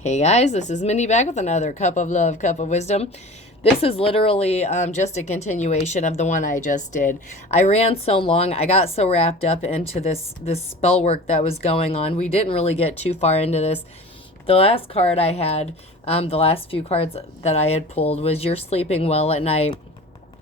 Hey guys, this is Mindy back with another cup of love, cup of wisdom. This is literally just a continuation of the one I just did. I ran so long, I got so wrapped up into this spell work that was going on. We didn't really get too far into this. The last card I had, the last few cards that I had pulled was you're sleeping well at night.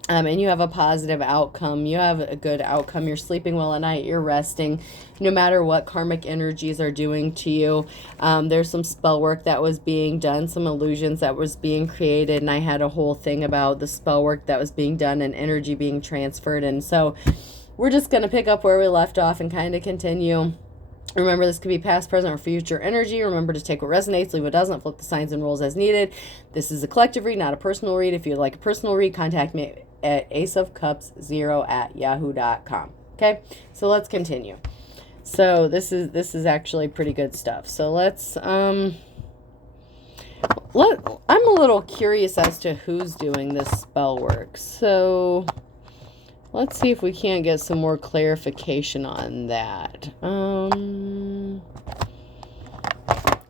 And you have a positive outcome. You have a good outcome. You're sleeping well at night. You're resting. No matter what karmic energies are doing to you. There's some spell work that was being done. Some illusions that was being created. And I had a whole thing about the spell work that was being done and energy being transferred. And so we're just going to pick up where we left off and kind of continue. Remember, this could be past, present, or future energy. Remember to take what resonates, leave what doesn't, flip the signs and rules as needed. This is a collective read, not a personal read. If you'd like a personal read, contact me at aceofcups0@yahoo.com. Okay, so let's continue. So this is actually pretty good stuff. So let's I'm a little curious as to who's doing this spell work. So let's see if we can't get some more clarification on that.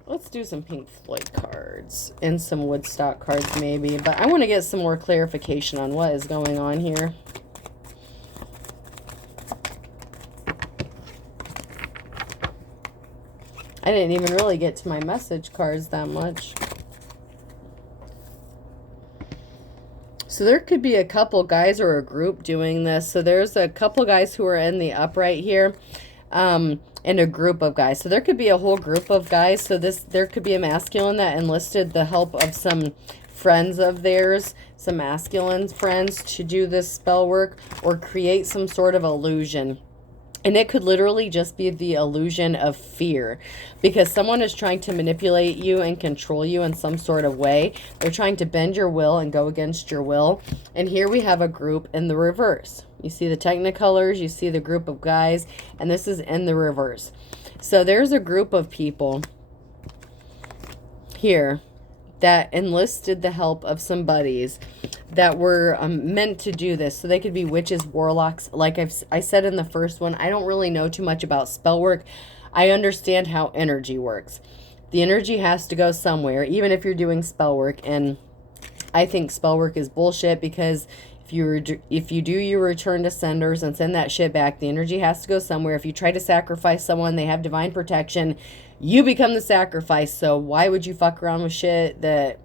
Let's do some Pink Floyd cards and some Woodstock cards maybe. But I want to get some more clarification on what is going on here. I didn't even really get to my message cards that much. So there could be a couple guys or a group doing this. So there's a couple guys who are in the upright here. And a group of guys. So there could be a whole group of guys. So there could be a masculine that enlisted the help of some friends of theirs, some masculine friends, to do this spell work or create some sort of illusion. And it could literally just be the illusion of fear, because someone is trying to manipulate you and control you in some sort of way. They're trying to bend your will and go against your will. And here we have a group in the reverse. You see the technicolors, you see the group of guys, and this is in the reverse. So there's a group of people here that enlisted the help of some buddies that were meant to do this. So they could be witches, warlocks. Like I said in the first one, I don't really know too much about spell work. I understand how energy works. The energy has to go somewhere, even if you're doing spell work. And I think spell work is bullshit, because if you do your return to senders and send that shit back, the energy has to go somewhere. If you try to sacrifice someone, they have divine protection. You become the sacrifice. So why would you fuck around with shit that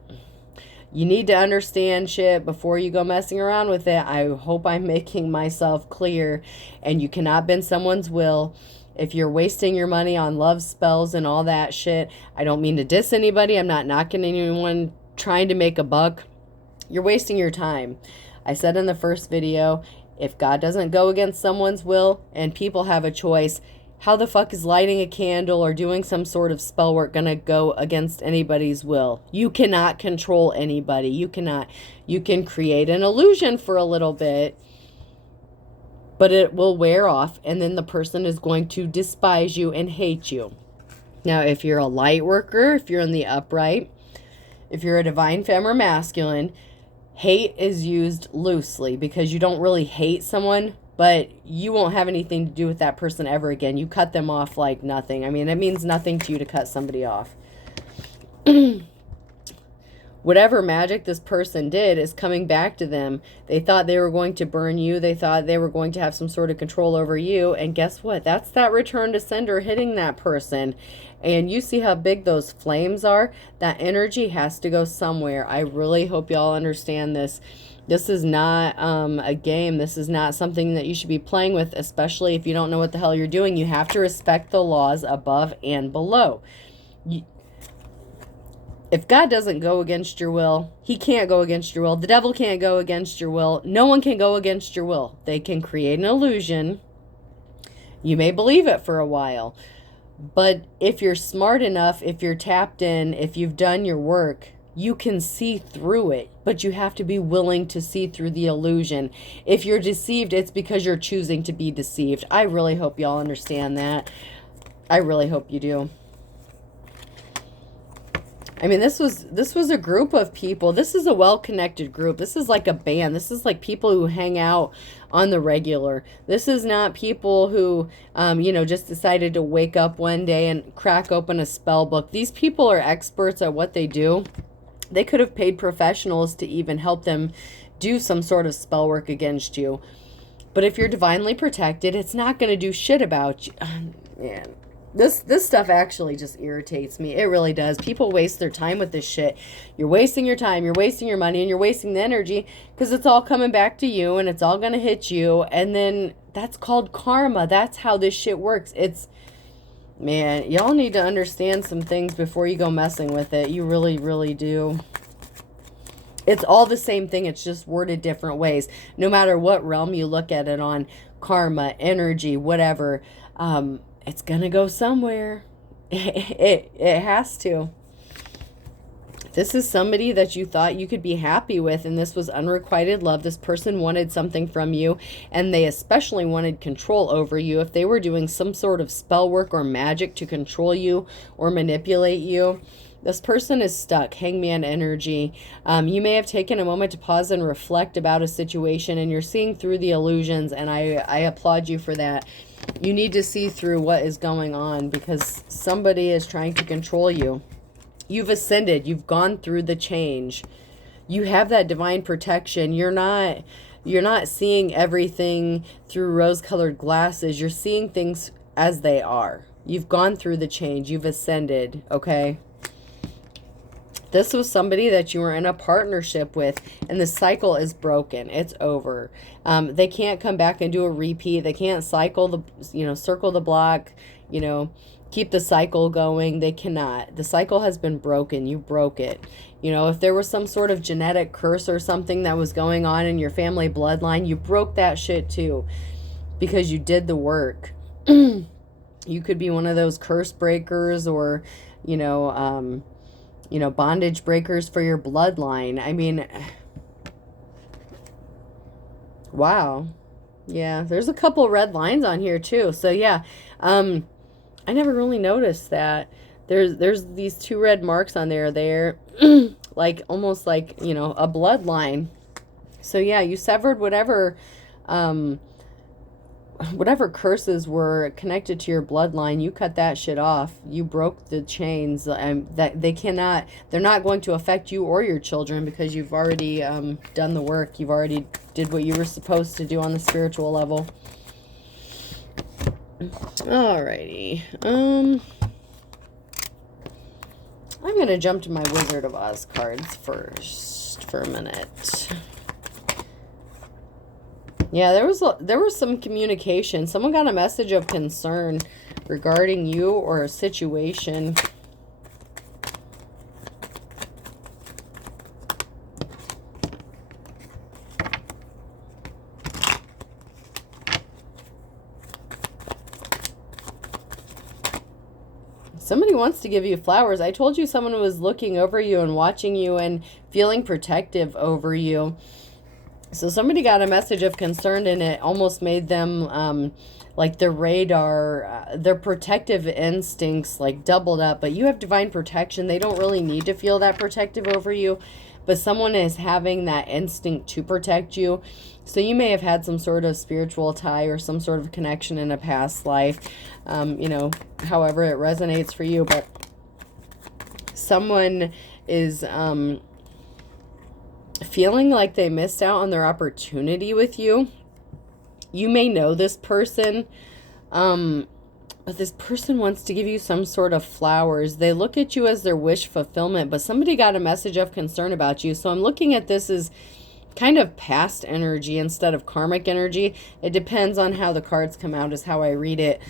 you need to understand shit before you go messing around with it? I hope I'm making myself clear. And you cannot bend someone's will. If you're wasting your money on love spells and all that shit, I don't mean to diss anybody. I'm not knocking anyone trying to make a buck. You're wasting your time. I said in the first video, if God doesn't go against someone's will and people have a choice, how the fuck is lighting a candle or doing some sort of spell work gonna go against anybody's will? You cannot control anybody. You cannot. You can create an illusion for a little bit, but it will wear off, and then the person is going to despise you and hate you. Now, if you're a light worker, if you're in the upright, if you're a divine femme or masculine, hate is used loosely, because you don't really hate someone, but you won't have anything to do with that person ever again. You cut them off like nothing. I mean, it means nothing to you to cut somebody off. Whatever magic this person did is coming back to them. They thought they were going to burn you. They thought they were going to have some sort of control over you. And guess what? That's that return to sender hitting that person. And you see how big those flames are? That energy has to go somewhere. I really hope y'all understand this. This is not a game. This is not something that you should be playing with, especially if you don't know what the hell you're doing. You have to respect the laws above and below. If God doesn't go against your will, he can't go against your will. The devil can't go against your will. No one can go against your will. They can create an illusion. You may believe it for a while. But if you're smart enough, if you're tapped in, if you've done your work, you can see through it. But you have to be willing to see through the illusion. If you're deceived, it's because you're choosing to be deceived. I really hope y'all understand that. I really hope you do. I mean, this was a group of people. This is a well-connected group. This is like a band. This is like people who hang out on the regular. This is not people who, you know, just decided to wake up one day and crack open a spell book. These people are experts at what they do. They could have paid professionals to even help them do some sort of spell work against you. But if you're divinely protected, it's not going to do shit about you. Man. This stuff actually just irritates me. It really does. People waste their time with this shit. You're wasting your time, you're wasting your money, and you're wasting the energy because it's all coming back to you and it's all going to hit you. And then that's called karma. That's how this shit works. It's, man, y'all need to understand some things before you go messing with it. You really, really do. It's all the same thing. It's just worded different ways. No matter what realm you look at it on, karma, energy, whatever, it's going to go somewhere. It has to. This is somebody that you thought you could be happy with, and this was unrequited love. This person wanted something from you, and they especially wanted control over you. If they were doing some sort of spell work or magic to control you or manipulate you, this person is stuck. Hangman energy. You may have taken a moment to pause and reflect about a situation, and you're seeing through the illusions, and I applaud you for that. You need to see through what is going on because somebody is trying to control you. You've ascended. You've gone through the change. You have that divine protection. You're not seeing everything through rose-colored glasses. You're seeing things as they are. You've gone through the change. You've ascended, okay? This was somebody that you were in a partnership with, and the cycle is broken. It's over. They can't come back and do a repeat. They can't cycle circle the block, keep the cycle going. They cannot. The cycle has been broken. You broke it. If there was some sort of genetic curse or something that was going on in your family bloodline, you broke that shit too, because you did the work. You could be one of those curse breakers or, bondage breakers for your bloodline. I mean, wow. Yeah, there's a couple red lines on here too. So yeah, I never really noticed that. There's these two red marks on there. They're like almost like, a bloodline. So yeah, you severed whatever curses were connected to your bloodline. You cut that shit off. You broke the chains, that they're not going to affect you or your children because you've already done the work. You've already did what you were supposed to do on the spiritual level. Alrighty. I'm going to jump to my Wizard of Oz cards first for a minute. Yeah, there was some communication. Someone got a message of concern regarding you or a situation. Somebody wants to give you flowers. I told you someone was looking over you and watching you and feeling protective over you. So somebody got a message of concern, and it almost made them like their radar, their protective instincts like doubled up. But you have divine protection. They don't really need to feel that protective over you, but someone is having that instinct to protect you. So you may have had some sort of spiritual tie or some sort of connection in a past life, however it resonates for you. But someone is feeling like they missed out on their opportunity with you. You may know this person, but this person wants to give you some sort of flowers. They look at you as their wish fulfillment, but somebody got a message of concern about you. So I'm looking at this as kind of past energy instead of karmic energy. It depends on how the cards come out is how I read it.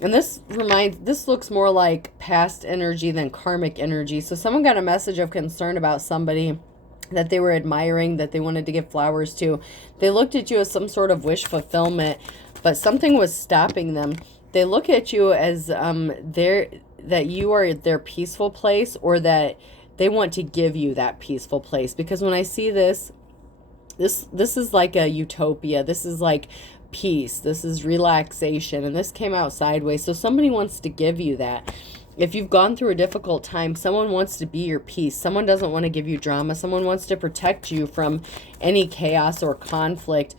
And this looks more like past energy than karmic energy. So someone got a message of concern about somebody that they were admiring, that they wanted to give flowers to. They looked at you as some sort of wish fulfillment, but something was stopping them. They look at you as that you are their peaceful place, or that they want to give you that peaceful place. Because when I see this is like a utopia. This is like peace. This is relaxation. And this came out sideways. So somebody wants to give you that. if you've gone through a difficult time, someone wants to be your peace. Someone doesn't want to give you drama. Someone wants to protect you from any chaos or conflict.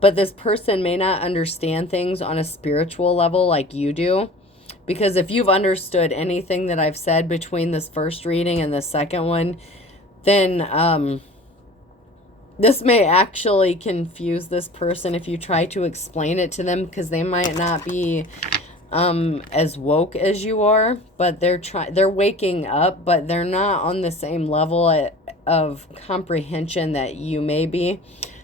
But this person may not understand things on a spiritual level like you do. Because if you've understood anything that I've said between this first reading and the second one, then this may actually confuse this person if you try to explain it to them, because they might not be as woke as you are, but they're waking up, but they're not on the same level of comprehension that you may be.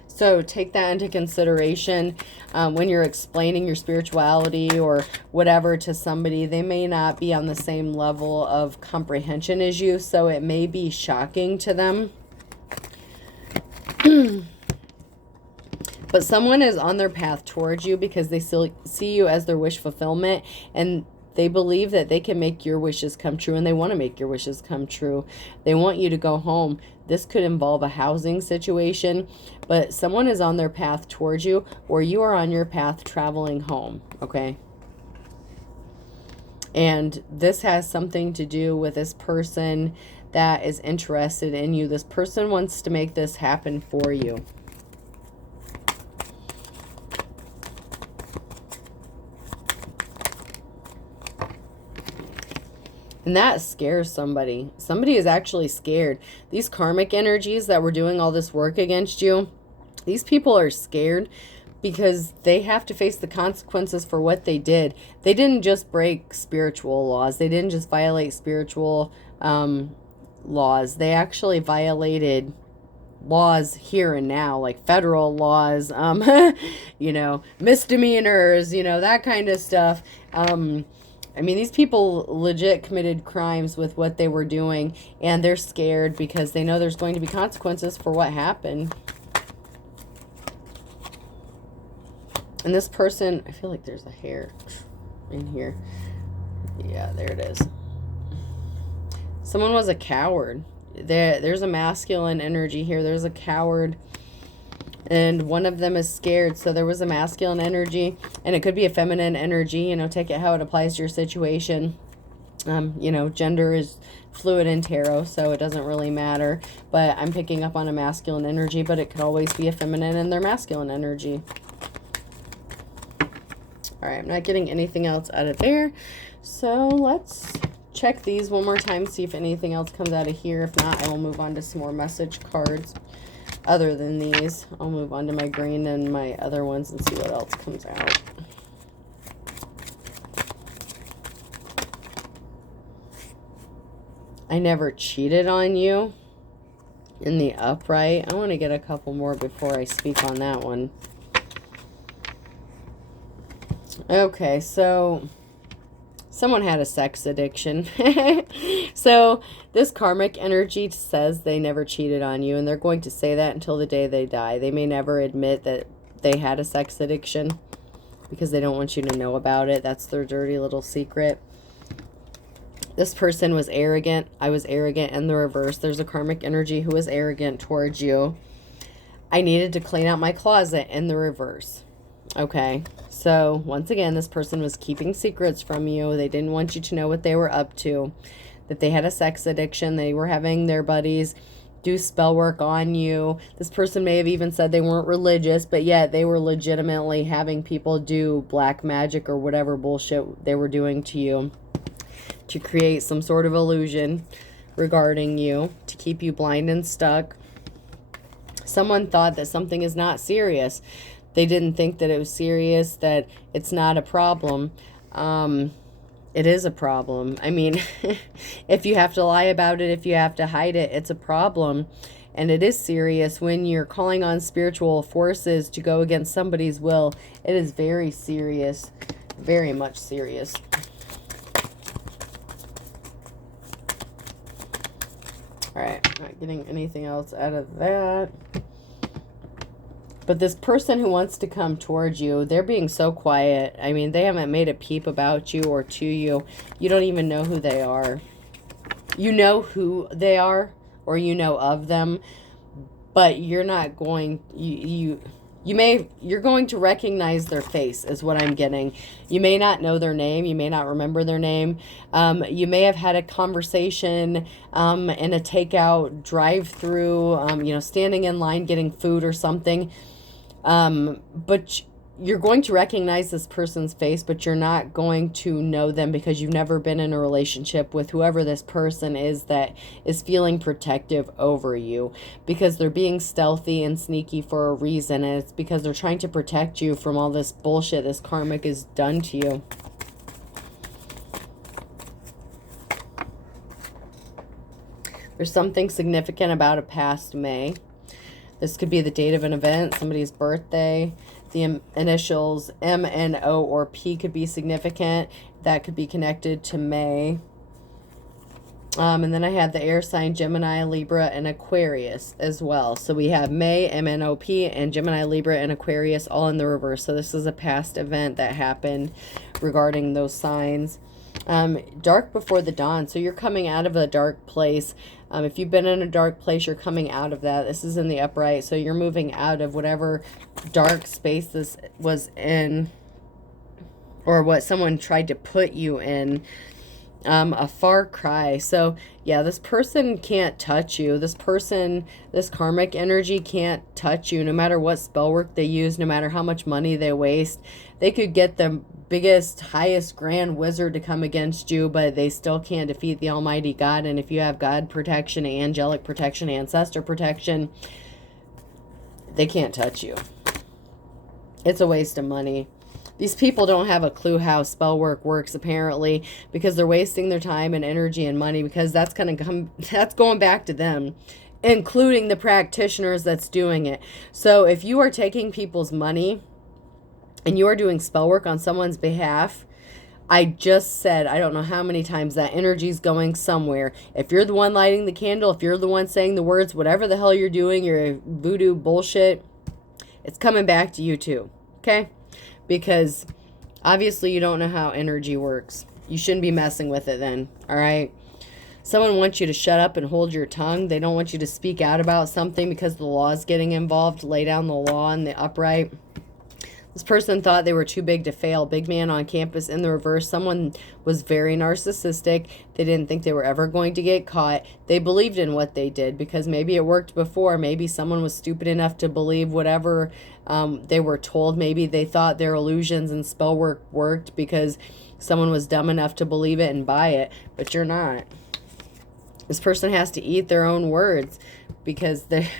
So take that into consideration when you're explaining your spirituality or whatever to somebody. They may not be on the same level of comprehension as you, so it may be shocking to them. But someone is on their path towards you because they still see you as their wish fulfillment, and they believe that they can make your wishes come true, and they want to make your wishes come true. They want you to go home. This could involve a housing situation, but someone is on their path towards you, or you are on your path traveling home, okay? And this has something to do with this person that is interested in you. This person wants to make this happen for you. And that scares somebody. Somebody is actually scared. These karmic energies that were doing all this work against you, these people are scared because they have to face the consequences for what they did. They didn't just break spiritual laws. They didn't just violate spiritual laws. They actually violated laws here and now, like federal laws, you know, misdemeanors, you know, that kind of stuff. I mean, these people legit committed crimes with what they were doing, and they're scared because they know there's going to be consequences for what happened. And this person, I feel like there's a hair in here. Yeah, there it is. Someone was a coward. There's a masculine energy here. There's a coward. And one of them is scared. So there was a masculine energy, and it could be a feminine energy. You know, take it how it applies to your situation. You know, gender is fluid in tarot, so it doesn't really matter. But I'm picking up on a masculine energy, but it could always be a feminine and their masculine energy. All right, I'm not getting anything else out of there. So let's check these one more time, see if anything else comes out of here. If not, I will move on to some more message cards. Other than these, I'll move on to my green and my other ones and see what else comes out. I never cheated on you in the upright. I want to get a couple more before I speak on that one. Okay, so someone had a sex addiction. So this karmic energy says they never cheated on you, and they're going to say that until the day they die. They may never admit that they had a sex addiction because they don't want you to know about it. That's their dirty little secret. This person was arrogant. I was arrogant in the reverse. There's a karmic energy who was arrogant towards you. I needed to clean out my closet in the reverse. Okay, so once again, this person was keeping secrets from you. They didn't want you to know what they were up to, that they had a sex addiction. They were having their buddies do spell work on you. This person may have even said they weren't religious, but yet they were legitimately having people do black magic or whatever bullshit they were doing to you to create some sort of illusion regarding you, to keep you blind and stuck. Someone thought that something is not serious. They didn't think that it was serious, that it's not a problem. It is a problem. I mean, if you have to lie about it, if you have to hide it, it's a problem. And it is serious when you're calling on spiritual forces to go against somebody's will. It is very serious, very much serious. All right, not getting anything else out of that. But this person who wants to come towards you, they're being so quiet. I mean, they haven't made a peep about you or to you. You don't even know who they are. You know who they are, or you know of them, but you're not going, You're going to recognize their face is what I'm getting. You may not know their name. You may not remember their name. You may have had a conversation in a takeout drive-through, you know, standing in line getting food or something. But you're going to recognize this person's face, but you're not going to know them because you've never been in a relationship with whoever this person is that is feeling protective over you, because they're being stealthy and sneaky for a reason, and it's because they're trying to protect you from all this bullshit this karmic has done to you. There's something significant about a past May. This could be the date of an event, somebody's birthday. The initials M, N, O, or P could be significant. That could be connected to May. And then I had the air sign Gemini, Libra, and Aquarius as well. So we have May, M, N, O, P, and Gemini, Libra, and Aquarius all in the reverse. So this is a past event that happened regarding those signs. Dark before the dawn. So you're coming out of a dark place. If you've been in a dark place, you're coming out of that. This is in the upright. So you're moving out of whatever dark space this was in, or what someone tried to put you in. A far cry. So yeah, this person can't touch you. This person, this karmic energy can't touch you, no matter what spell work they use, no matter how much money they waste. They could get the biggest, highest grand wizard to come against you, but they still can't defeat the Almighty God. And if you have God protection, angelic protection, ancestor protection, they can't touch you. It's a waste of money. These people don't have a clue how spell work works, apparently, because they're wasting their time and energy and money, because that's going back to them, including the practitioners that's doing it. So if you are taking people's money and you are doing spell work on someone's behalf, I just said, I don't know how many times, that energy is going somewhere. If you're the one lighting the candle, if you're the one saying the words, whatever the hell you're doing, your voodoo bullshit, it's coming back to you too, okay? Because obviously you don't know how energy works. You shouldn't be messing with it then, all right? Someone wants you to shut up and hold your tongue. They don't want you to speak out about something because the law is getting involved. Lay down the law in the upright. This person thought they were too big to fail. Big man on campus in the reverse. Someone was very narcissistic. They didn't think they were ever going to get caught. They believed in what they did because maybe it worked before. Maybe someone was stupid enough to believe whatever they were told. Maybe they thought their illusions and spell work worked because someone was dumb enough to believe it and buy it. But you're not. This person has to eat their own words because they're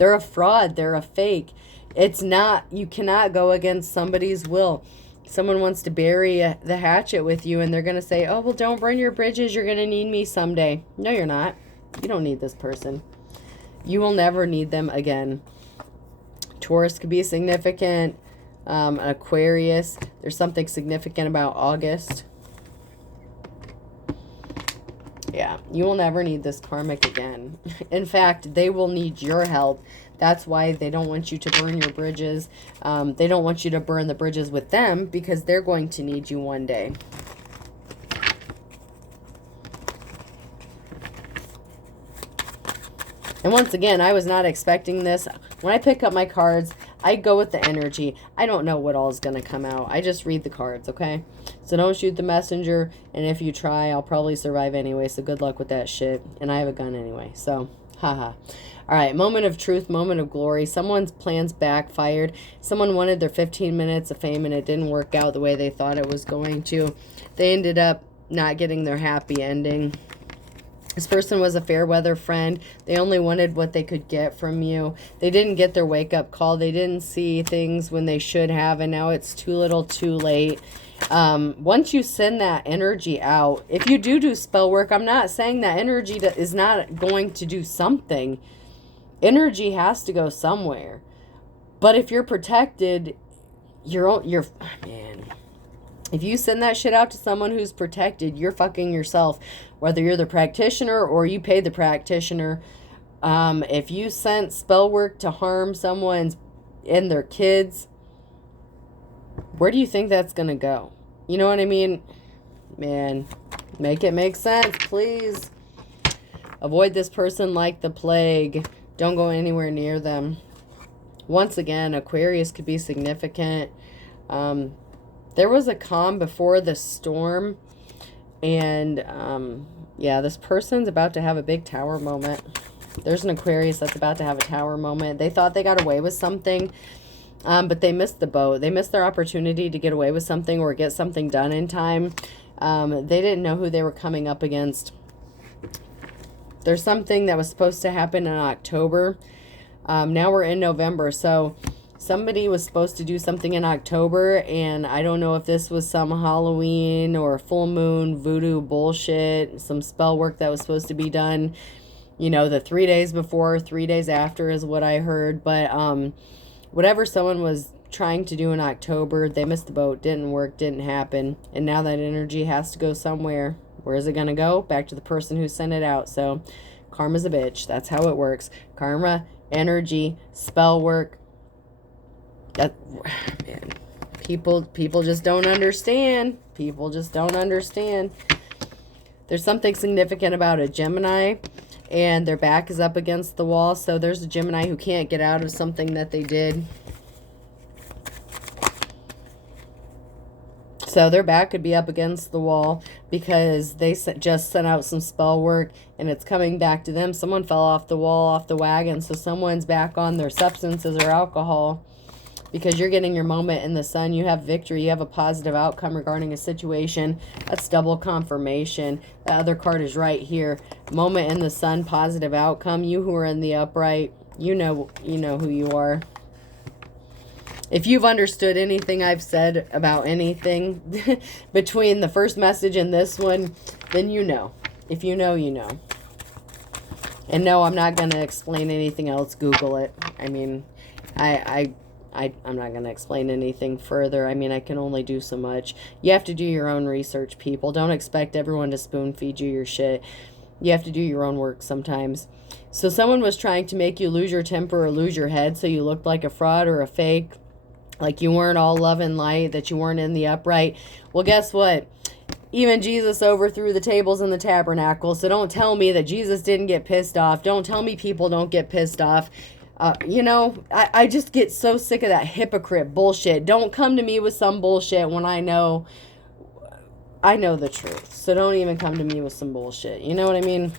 a fraud. They're a fake. It's not, you cannot go against somebody's will. Someone wants to bury the hatchet with you and they're going to say, oh, well, don't burn your bridges. You're going to need me someday. No, you're not. You don't need this person. You will never need them again. Taurus could be significant. Aquarius. There's something significant about August. Yeah, you will never need this karmic again. In fact, they will need your help. That's why they don't want you to burn your bridges. They don't want you to burn the bridges with them because they're going to need you one day. And once again, I was not expecting this. When I pick up my cards, I go with the energy. I don't know what all is going to come out. I just read the cards, okay? So don't shoot the messenger. And if you try, I'll probably survive anyway. So good luck with that shit. And I have a gun anyway. So, haha. All right, moment of truth, moment of glory. Someone's plans backfired. Someone wanted their 15 minutes of fame and it didn't work out the way they thought it was going to. They ended up not getting their happy ending. This person was a fair weather friend. They only wanted what they could get from you. They didn't get their wake-up call. They didn't see things when they should have, and now it's too little too late. Once you send that energy out, if you do spell work, I'm not saying that energy is not going to do something. Energy has to go somewhere. But if you're protected, man, if you send that shit out to someone who's protected, you're fucking yourself. Whether you're the practitioner or you pay the practitioner. If you sent spell work to harm someone's and their kids, where do you think that's going to go? You know what I mean? Man, make it make sense, please. Avoid this person like the plague. Don't go anywhere near them. Once again, Aquarius could be significant. There was a calm before the storm. And, yeah, this person's about to have a big tower moment. There's an Aquarius that's about to have a tower moment. They thought they got away with something, but they missed the boat. They missed their opportunity to get away with something or get something done in time. They didn't know who they were coming up against. There's something that was supposed to happen in October. Now we're in November, so somebody was supposed to do something in October, and I don't know if this was some Halloween or full moon voodoo bullshit, some spell work that was supposed to be done, you know, the 3 days before, 3 days after is what I heard. But whatever someone was trying to do in October, they missed the boat, didn't work, didn't happen, and now that energy has to go somewhere. Where is it going to go? Back to the person who sent it out. So karma's a bitch. That's how it works. Karma, energy, spell work. That, man, people just don't understand. People just don't understand. There's something significant about a Gemini, and their back is up against the wall. So there's a Gemini who can't get out of something that they did. So their back could be up against the wall because they just sent out some spell work and it's coming back to them. Someone fell off the wall, off the wagon. So someone's back on their substances or alcohol because you're getting your moment in the sun. You have victory. You have a positive outcome regarding a situation. That's double confirmation. The other card is right here. Moment in the sun, positive outcome. You who are in the upright, you know who you are. If you've understood anything I've said about anything between the first message and this one, then you know. If you know, you know. And no, I'm not going to explain anything else. Google it. I mean, I'm not going to explain anything further. I mean, I can only do so much. You have to do your own research, people. Don't expect everyone to spoon feed you your shit. You have to do your own work sometimes. So someone was trying to make you lose your temper or lose your head so you looked like a fraud or a fake. Like you weren't all love and light, that you weren't in the upright. Well, guess what? Even Jesus overthrew the tables in the tabernacle. So don't tell me that Jesus didn't get pissed off. Don't tell me people don't get pissed off. You know, I just get so sick of that hypocrite bullshit. Don't come to me with some bullshit when I know the truth. So don't even come to me with some bullshit. You know what I mean?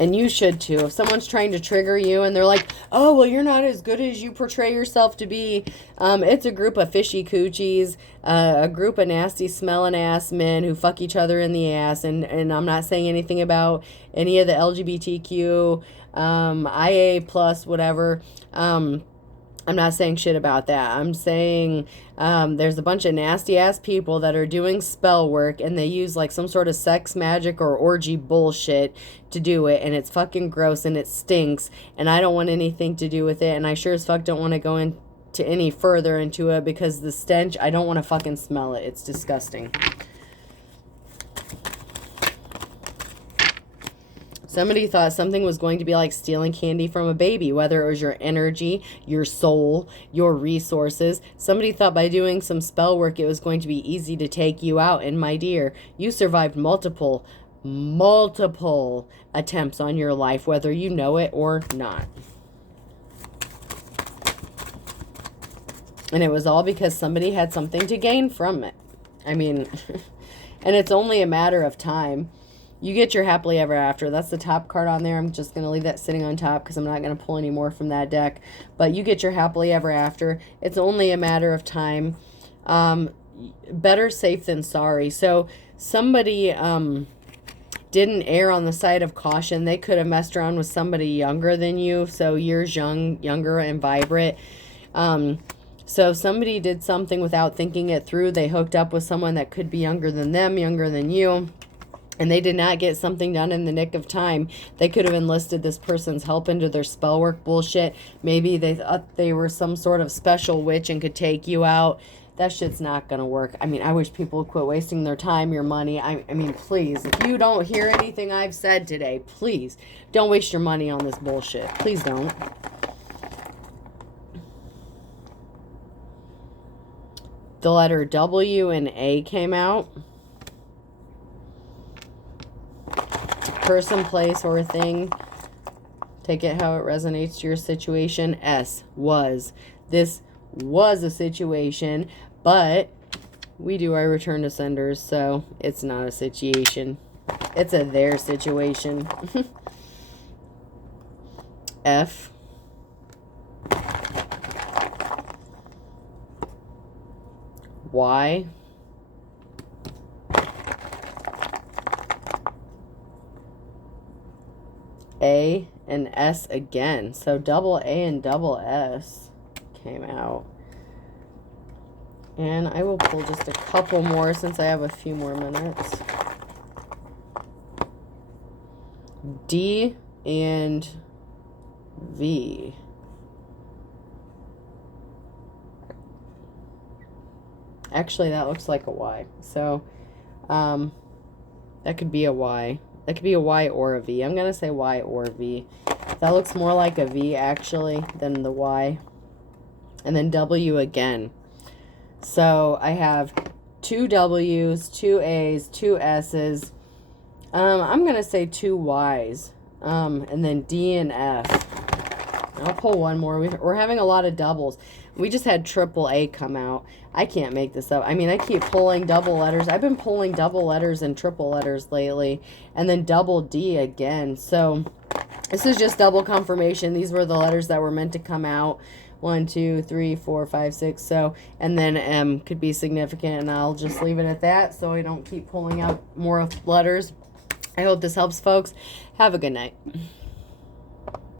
And you should too. If someone's trying to trigger you and they're like, oh, well, you're not as good as you portray yourself to be. It's a group of fishy coochies, a group of nasty smelling ass men who fuck each other in the ass. And I'm not saying anything about any of the LGBTQ, IA plus, whatever. I'm not saying shit about that. I'm saying there's a bunch of nasty ass people that are doing spell work and they use like some sort of sex magic or orgy bullshit to do it, and it's fucking gross and it stinks, and I don't want anything to do with it, and I sure as fuck don't want to go into any further into it because the stench, I don't want to fucking smell it. It's disgusting. Somebody thought something was going to be like stealing candy from a baby, whether it was your energy, your soul, your resources. Somebody thought by doing some spell work it was going to be easy to take you out. And my dear, you survived multiple attempts on your life, whether you know it or not. And it was all because somebody had something to gain from it. I mean, and it's only a matter of time. You get your happily ever after. That's the top card on there. I'm just going to leave that sitting on top because I'm not going to pull any more from that deck. But you get your happily ever after. It's only a matter of time. Better safe than sorry. So somebody didn't err on the side of caution. They could have messed around with somebody younger than you. So years younger and vibrant. So somebody did something without thinking it through. They hooked up with someone that could be younger than them, younger than you. And they did not get something done in the nick of time. They could have enlisted this person's help into their spell work bullshit. Maybe they thought they were some sort of special witch and could take you out. That shit's not going to work. I mean, I wish people would quit wasting their time, your money. I mean, please, if you don't hear anything I've said today, please don't waste your money on this bullshit. Please don't. The letter W and A came out. Person, place, or thing Take it how it resonates to your situation. S, was. This was a situation, but we do our return to senders, so it's not a situation. It's a their situation. F. Y. A and S again. So double A and double S came out. And I will pull just a couple more since I have a few more minutes. D and V. Actually, that looks like a Y. So, that could be a Y. That could be a Y or a V. I'm going to say Y or V. That looks more like a V, actually, than the Y. And then W again. So, I have 2 W's, 2 A's, 2 S's. I'm going to say 2 Y's. And then D and F. I'll pull one more. We're having a lot of doubles. We just had triple A come out. I can't make this up. I mean, I keep pulling double letters. I've been pulling double letters and triple letters lately. And then double D again. So this is just double confirmation. These were the letters that were meant to come out. 1, 2, 3, 4, 5, 6. So, and then M could be significant. And I'll just leave it at that so I don't keep pulling out more letters. I hope this helps, folks. Have a good night.